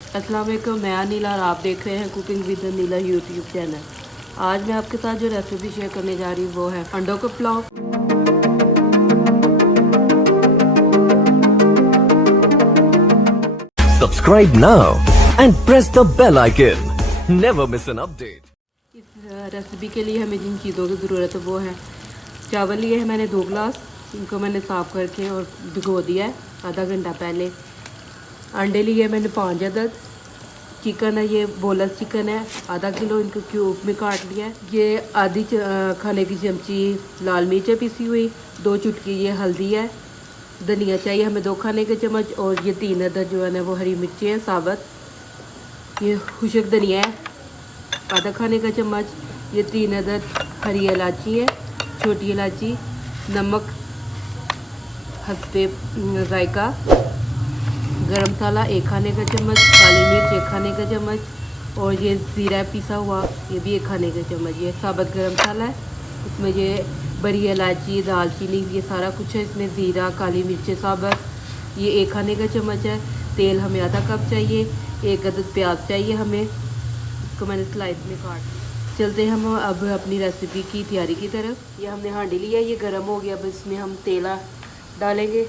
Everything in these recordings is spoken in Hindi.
अस्सलाम वालेकुम, मैं नीला और आप देख रहे हैं cooking with Neela YouTube channel. आज मैं आपके साथ जो रेसिपी शेयर करने जा रही हूँ वो है अंडों का pulao. Subscribe now and press the bell icon. Never miss an update. इस रेसिपी के लिए हमें जिन चीज़ों की ज़रूरत है वो है चावल लिए हैं मैंने 2 गिलास, इनको मैंने साफ़ करके और भिगो दिया है आधा घंटा पहले। अंडे लिए मैंने 5 अदद। चिकन है, ये बोलस चिकन है, आधा किलो, इनको क्यूब में काट लिया है। ये आधी खाने की चमची लाल मिर्च है पिसी हुई, 2 चुटकी ये हल्दी है। धनिया चाहिए हमें 2 खाने के चम्मच और ये 3 अदद जो है ना वो हरी मिर्ची है साबुत। ये खुशक धनिया है आधा खाने का चम्मच। ये 3 अदद हरी इलायची है, छोटी इलायची। नमक हस्बे जायका। गरम मसाला 1 खाने का चम्मच, काली मिर्च 1 खाने का चम्मच और ये ज़ीरा पिसा हुआ ये भी 1 खाने का चम्मच। ये साबुत गरम मसाला है, इसमें ये बड़ी इलायची, दालचीनी, ये सारा कुछ है। इसमें ज़ीरा, काली मिर्च साबुत, ये 1 खाने का चम्मच है। तेल हमें आधा कप चाहिए। 1 अदद प्याज चाहिए हमें, इसको मैंने स्लाइस में काट दिया। चलते हैं हम अब अपनी रेसिपी की तैयारी की तरफ। ये हमने हांडी लिया, ये गर्म हो गया। अब इसमें हम तेल डालेंगे।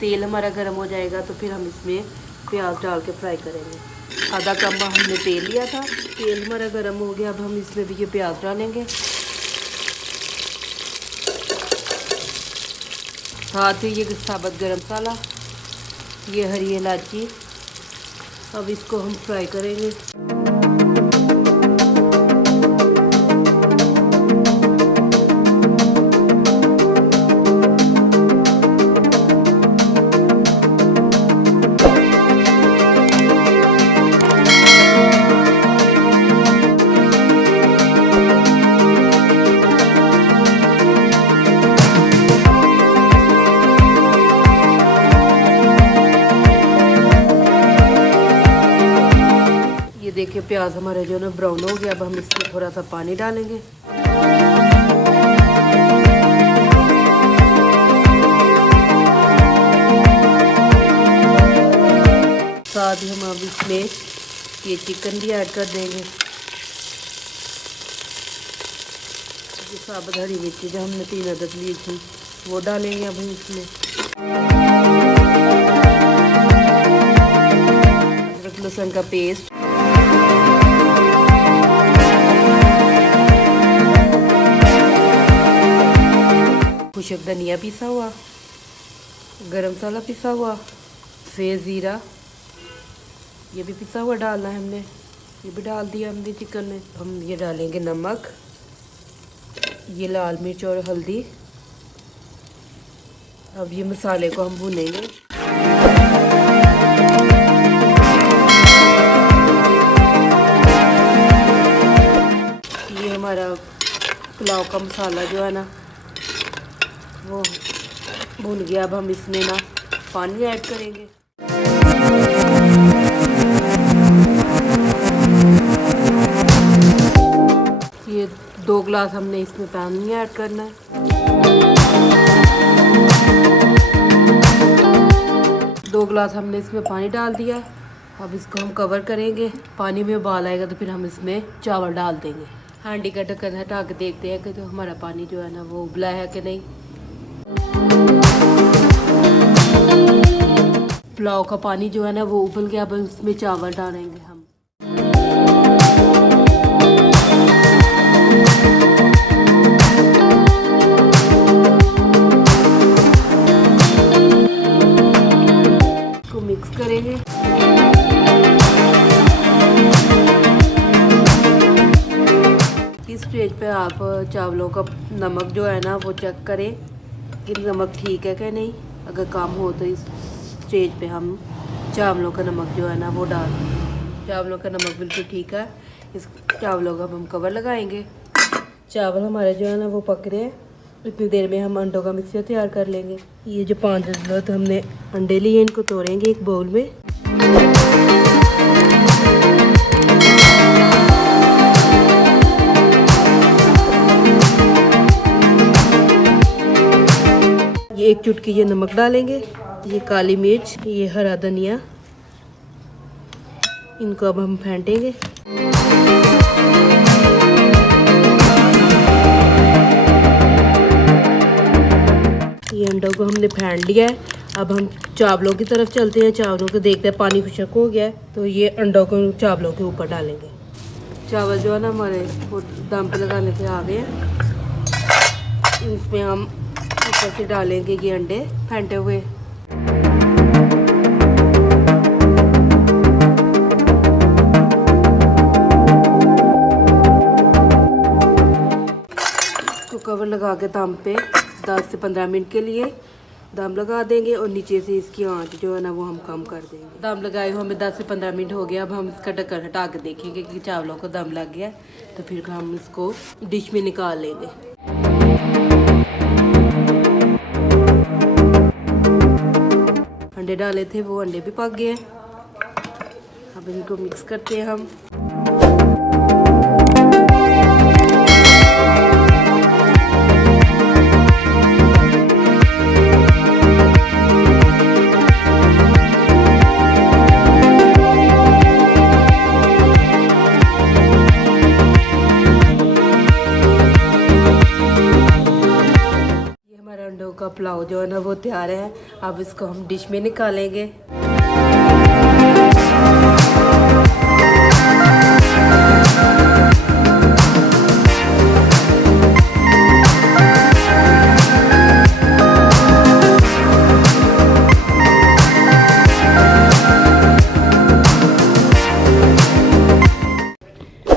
तेल हमारा गर्म हो जाएगा तो फिर हम इसमें प्याज डाल के फ्राई करेंगे। आधा कप हमने तेल लिया था, तेल हमारा गर्म हो गया। अब हम इसमें भी ये प्याज डालेंगे, साथ ही ये साबुत गरम मसाला, ये हरी इलायची। अब इसको हम फ्राई करेंगे। देखिए प्याज हमारे जो ना ब्राउन हो गया। अब हम इसमें थोड़ा सा पानी डालेंगे। साथ ही हम अब इसमें ये चिकन भी ऐड कर देंगे। ये साबुत हरी मिर्ची जो हमने 3 अदद ली थी वो डालेंगे अब हम इसमें। अदरक लहसुन का पेस्ट, खुशक धनिया पिसा हुआ, गरम मसाला पिसा हुआ, फिर ज़ीरा ये भी पिसा हुआ डालना है हमने, ये भी डाल दिया हमने चिकन में। हम ये डालेंगे नमक, ये लाल मिर्च और हल्दी। अब ये मसाले को हम भूनेंगे। ये हमारा पुलाव का मसाला जो है ना वो भून गया। अब हम इसमें ना पानी ऐड करेंगे। ये 2 गिलास हमने इसमें पानी ऐड करना है। 2 गिलास हमने इसमें पानी डाल दिया। अब इसको हम कवर करेंगे। पानी में उबाल आएगा तो फिर हम इसमें चावल डाल देंगे। हांडी का ढक्कन हटा के देखते हैं कि तो हमारा पानी जो है ना वो उबला है कि नहीं। पुलाव का पानी जो है ना वो उबल गया। अब इसमें चावल डालेंगे हम। इसको मिक्स करेंगे। इस स्टेज पे आप चावलों का नमक जो है ना वो चेक करें कि नमक ठीक है कि नहीं। अगर कम हो तो इस स्टेज पे हम चावलों का नमक जो है ना वो डाल दें। चावलों का नमक बिल्कुल ठीक है। इस चावलों का हम कवर लगाएंगे। चावल हमारे जो है ना वो पक रहे हैं। इतनी देर में हम अंडों का मिक्सचर तैयार कर लेंगे। ये जो 5 अदद हमने अंडे लिए इनको तोड़ेंगे एक बाउल में। ये 1 चुटकी ये नमक डालेंगे, ये काली मिर्च, ये हरा धनिया, इनको अब हम फेंटेंगे। ये अंडों को हमने फेंट लिया है। अब हम चावलों की तरफ चलते हैं। चावलों को देखते हैं पानी खुशक हो गया है, तो ये अंडों को चावलों के ऊपर डालेंगे। चावल जो है ना हमारे वो दम पे लगाने के आ गए हैं। इसमें हम ऊपर से डालेंगे ये अंडे फेंटे हुए। इसको कवर लगा के दम पे 10 से 15 मिनट के लिए दम लगा देंगे और नीचे से इसकी आंच जो है ना वो हम कम कर देंगे। दम लगाए हुए हमें 10 से 15 मिनट हो गया। अब हम इसका ढक्कन हटा के देखेंगे कि चावलों को दम लग गया, तो फिर हम इसको डिश में निकाल लेंगे। अंडे डाले थे वो अंडे भी पक गए हैं। अब इनको मिक्स करते हैं हम। अंडों का पुलाव जो है ना वो तैयार है। अब इसको हम डिश में निकालेंगे।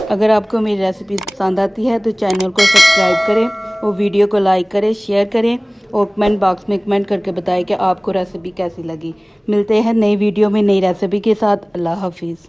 अगर आपको मेरी रेसिपी पसंद आती है तो चैनल को सब्सक्राइब करें और वीडियो को लाइक करें, शेयर करें और कमेंट बॉक्स में कमेंट करके बताएं कि आपको रेसिपी कैसी लगी। मिलते हैं नई वीडियो में नई रेसिपी के साथ। अल्लाह हाफिज़।